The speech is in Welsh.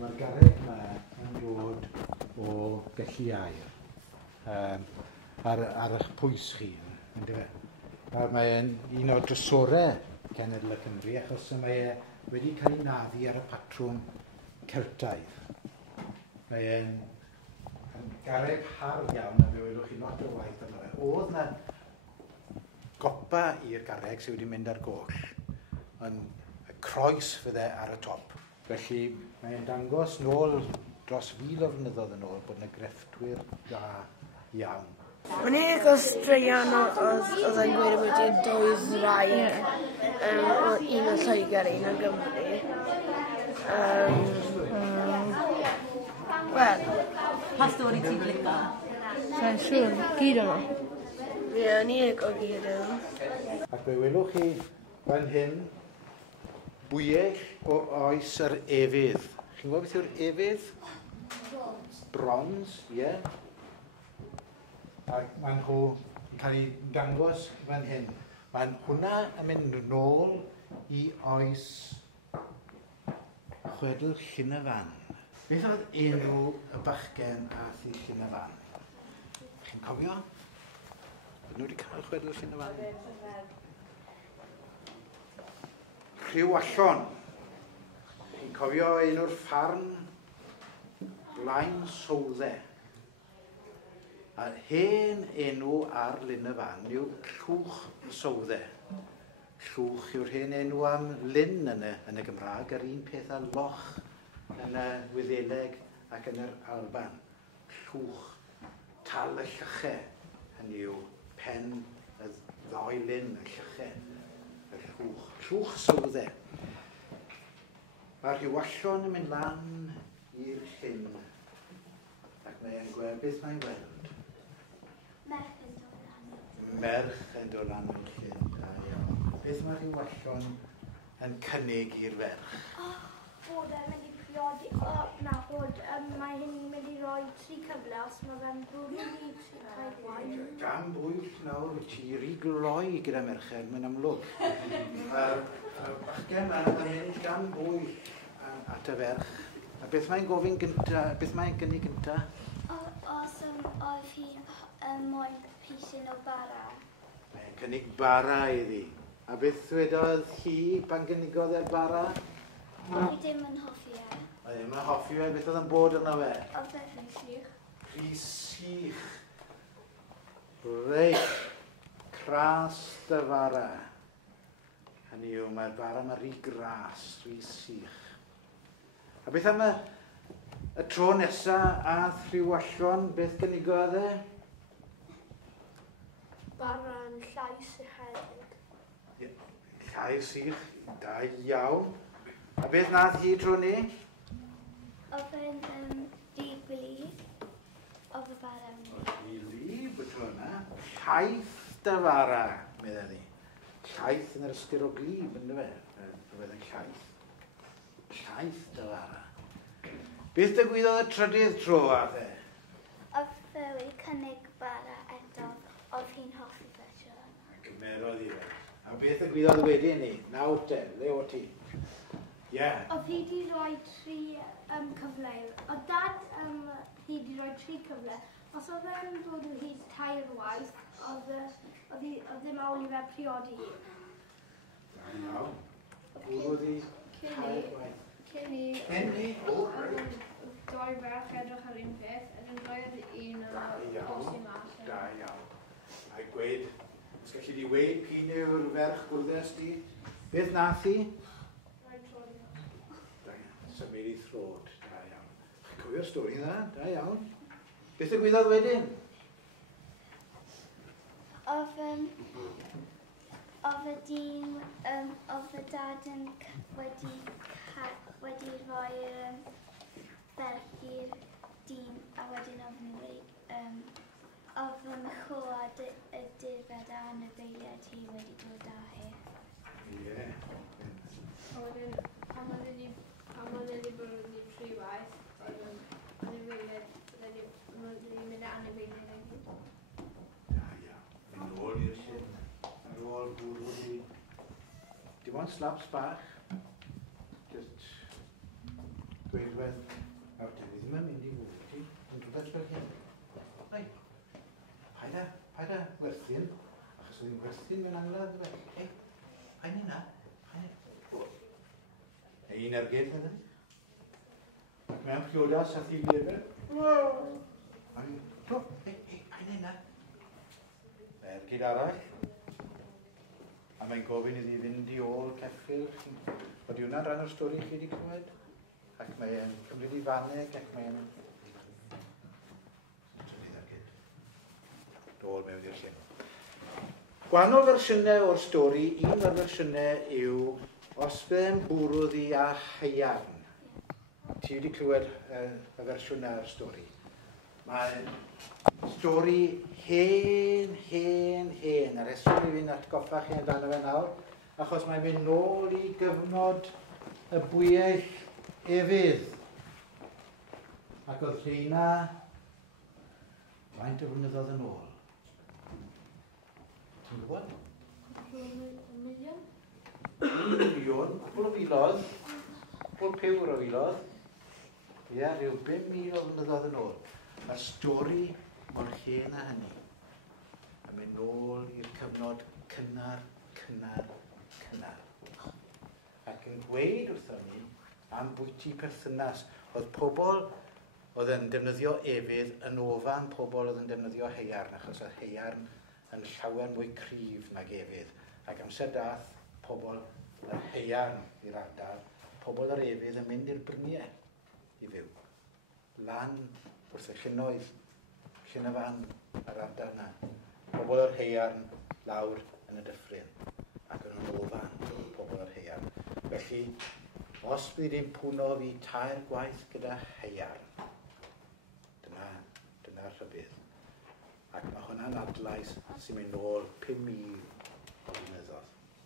Mae'r garreg yma yn dod o gellu air ar eich pwys chi. Mae'n un o drysorau cenedl y Cymru, achos mae wedi cael ei naddu ar y patrwm Celtaidd. Mae'n garreg hardd iawn, a fe welwch chi lot o waith yma. Oedd yna gopa i'r garreg sydd wedi mynd ar goll, ond y croes fydde ar y top. Felly mae'n dangos nôl dros 1000 o flynyddoedd yn ôl bod yna grefftwyr da iawn. Mae'n unig o straeon oedd yn gweud wedi dwy ddraig, un o Lloegr, un o Gymru. Wel, pa stori ti'n blico? Sa'n siŵr, gyd o'n nhw. Ie, yn unig o gyd o'n nhw. Ac fe welwch chi fan hyn bwyell o oes yr Efydd. Chi'n gwybod beth yw'r Efydd? Brons, ie. Ac mae nhw yn cael ei dangos fan hyn. Mae hwnna yn mynd nôl i oes Chwedl Llyn. Beth oedd enw y bachgen ath i Llyn? Chi'n cofio? Oedd nhw wedi cael Chwedl Llyn? Llyn. Chi'n cofio enw'r ffarm Blaen Sowdde. A hen enw ar Llyn yw Llwch Sowdde. Llwch yw'r hen enw am lyn yn y Gymraeg, yr un peth â loch yn y Wyddeleg ac yn yr Alban. Llwch, tal y llychau, hynny yw pen y ddoi lyn y llychau, y llwch. Llwch Sowdde. Mae'r Rhywallon yn mynd lan i'r llyn, ac mae'n gweld, beth mae'n gweld? Merch yn dod lan i'r llyn, da iawn. Beth mae'r Rhywallon yn cynnig i'r ferch? Bod e'n mynd i priodi, mae hyn mynd i roi 3 cyfle os mae fe'n bwrw i 3 gwaith. Gan bwyll nawr, ti ry gloi gyda merched, mae'n amlwg. Bachgen mae'n mynd gan bwyll at y ferch. A beth mae'n gofyn gynta, beth mae'n gynnig gynta? Os oedd hi moyn pisyn o bara. Mae'n cynnig bara iddi. A beth dwedodd hi pan gynnigodd e'r bara? Fi ddim yn hoffi e. A ddim yn hoffi e, beth oedd yn bod yna fe? Oedd e'n sych. Rhys sych. Reit. Cras dy fara. Hynny yw, mae'r bara yma rhy gras, rhy sych. A beth am y tro nesaf a Rhywallon, beth gynnigodd e? Bara yn llais ucheldig. Llais sych, da iawn. A beth nath hi tro ni? Oedd e'n digwili. Oedd y bara yn Rili, bod tro yna. Llaeth dy fara, meddwl ni. Llaeth yn yr ystyr o glib, ynddo fe? Bydd yn llaeth. Llaeth dy fara. Beth ddigwyddodd y trydydd tro ath e? Oedd fe wedi cynnig bara eto, oedd hi'n hoffi fe tro. Gymerodd i fe. A beth ddigwyddodd wedyn ni? Nawr te, le o ti? Ie. Oedd hi wedi rhoi 3 cyfle. Oedd dad hi wedi rhoi 3 cyfle. Os oedd e'n dod o hyd 2 waith, oedd ddim awl i fe priodi hi. Da iawn. Bwrodd i 2 waith. Cynni, doi ferch edrych ar un peth, yn roi'r un posi mas. Da iawn. A'i gweud, os gallu di weid pyn yw'r ferch gwrdes di? Beth nath hi? Da iawn, symud i throd, da iawn. Chi'n cofio'r stori yna, da iawn. Beth ddigwyddodd wedyn? Oedd y dad yn wedi rhoi'r ferch i'r dyn a wedyn oedd yn chwad y dirfed a anifeiliaid hi wedi dod â hi. Ie. A wedyn, pan oedd wedi bod yn 3 waith, oedd yn anifeiliaid, wedi mynd â anifeiliaid yn hyd. Da iawn. Yn ôl i'r llyn. Ar ôl bwrw i. Dim ond slaps bach. Just dweud wedd, nawr dyn ni ddim yn mynd I fwyd ti, yn rhywbeth fel hyn. Rai, paid â gwerthu'n, achos oedd hi'n gwerthu'n mewn angladd, dweud, pa'n yna, un ergyd ydyn. Ac mewn priodas a thi lefel. A fi'n, pa'n yna. Ergyd arall. A mae'n gofyn iddi fynd I ôl ceffyl. Oeddi hwnna'n rhan o'r stori chi wedi clywed? Ac mae'n cymryd I faneg ac mae'n... Dôl mewn i'r llyn. Gwahanol fersiynau o'r stori, un o'r fersiynau yw os fe'n bwrw ddi a haearn. Ti wedi clywed y fersiwn o'r stori. Mae'n stori hen. A reswm I fi'n atgoffa chi amdano fe nawr, achos mae'n mynd nôl I gyfnod y bwyell efydd. Ac oedd rheina faint o flynyddoedd yn ôl. Ti'n gwybod? Miliwn? Miliwn, cwbl o filodd, cwbl piwr o filodd. Ie, rhyw 5,000 o flynyddoedd yn ôl. A stori mor hen a hynny. A mynd nôl i'r cyfnod cynnar. Ac yn gweud wrtho ni am bwyty perthynas. Oedd pobl oedd yn defnyddio efydd yn ofan pobl oedd yn defnyddio haearn, achos oedd haearn yn llawer mwy cryf nag efydd. Ac amser dath pobl yr haearn i'r ardal, pobl yr efydd yn mynd i'r bryniau I fyw. Lan wrth y llynnoedd, llyn y fan yr ardal yna. Pobl yr haearn lawr yn y dyffryn. Ac yn ofan pobl yr haearn. Felly, os bydd i'n pwno fi tair gwaith gyda haearn, dyna'r rhybydd. Ac mae hwnna'n adlais sy'n mynd nôl 5,000